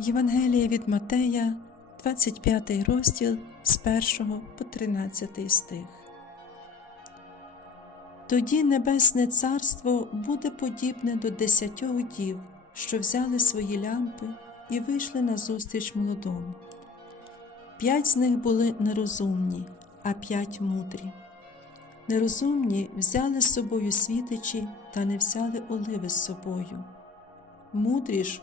Євангеліє від Матея, 25 розділ з 1 по 13 стих. Тоді Небесне Царство буде подібне до десятьох дів, що взяли свої лямпи і вийшли на зустріч молодому. П'ять з них були нерозумні, а п'ять мудрі. Нерозумні взяли з собою світичі та не взяли оливи з собою. Мудрі ж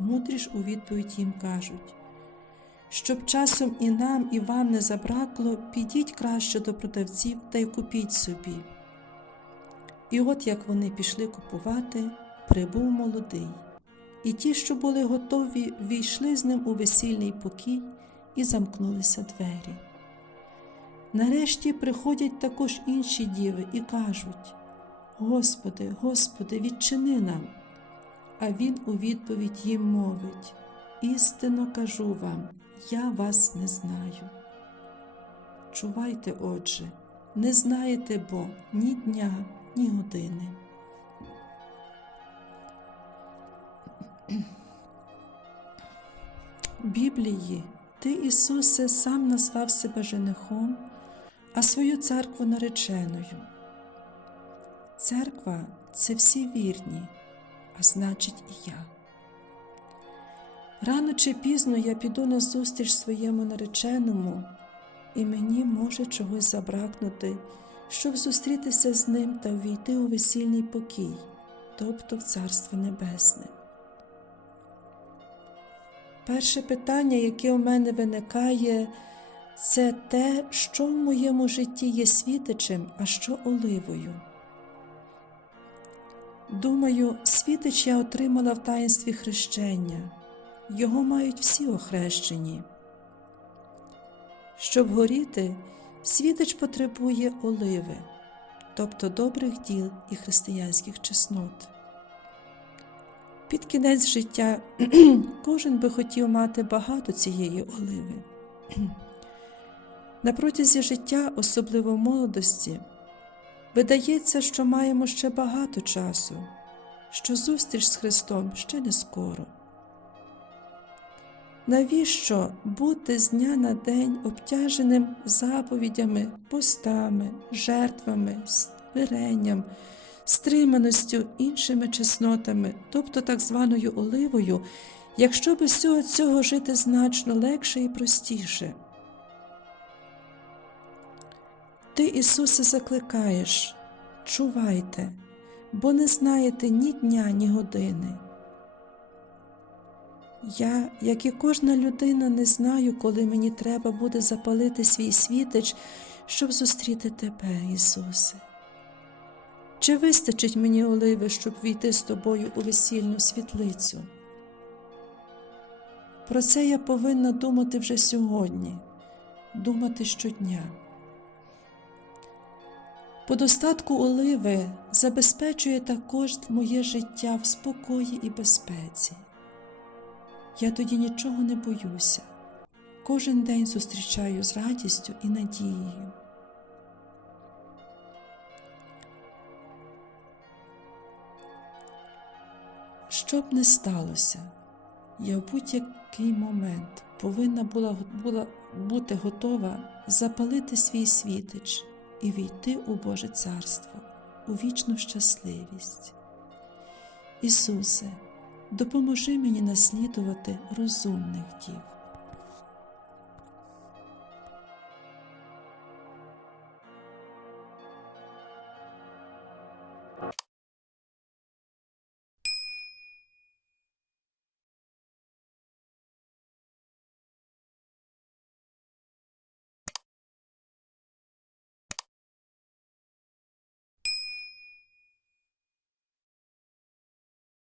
Мудрі ж у відповідь їм кажуть щоб часом і нам, і вам не забракло, підіть краще до продавців та й купіть собі. І от як вони пішли купувати, прибув молодий, і ті, що були готові, війшли з ним у весільний покій і замкнулися двері. Нарешті приходять також інші діви і кажуть Господи, Господи, відчини нам. А він у відповідь їм мовить Істинно кажу вам, я вас не знаю. Чувайте, отже, не знаєте бо ні дня, ні години. Біблії ти, Ісусе, сам назвав себе женихом, а свою церкву нареченою. Церква це всі вірні, а значить і я. Рано чи пізно я піду на зустріч своєму нареченому, і мені може чогось забракнути, щоб зустрітися з ним та увійти у весільний покій, тобто в Царство Небесне. Перше питання, яке у мене виникає, це те, що в моєму житті є світичем, а що оливою. Думаю, світич я отримала в таїнстві хрещення. Його мають всі охрещені. Щоб горіти, світич потребує оливи, тобто добрих діл і християнських чеснот. Під кінець життя кожен би хотів мати багато цієї оливи. На протязі життя, особливо молодості, видається, що маємо ще багато часу, що зустріч з Христом ще не скоро. Навіщо бути з дня на день обтяженим заповідями, постами, жертвами, смиренням, стриманостю, іншими чеснотами, тобто так званою оливою, якщо без всього цього жити значно легше і простіше? Ти, Ісусе, закликаєш, чувайте, бо не знаєте ні дня, ні години. Я, як і кожна людина, не знаю, коли мені треба буде запалити свій світич, щоб зустріти Тебе, Ісусе. Чи вистачить мені оливи, щоб війти з тобою у весільну світлицю? Про це я повинна думати вже сьогодні, думати щодня. По достатку оливи забезпечує також моє життя в спокої і безпеці. Я тоді нічого не боюся. Кожен день зустрічаю з радістю і надією. Що б не сталося, я в будь-який момент повинна була, була бути готова запалити свій світич і війти у Боже Царство, у вічну щасливість. Ісусе, допоможи мені наслідувати розумних дів.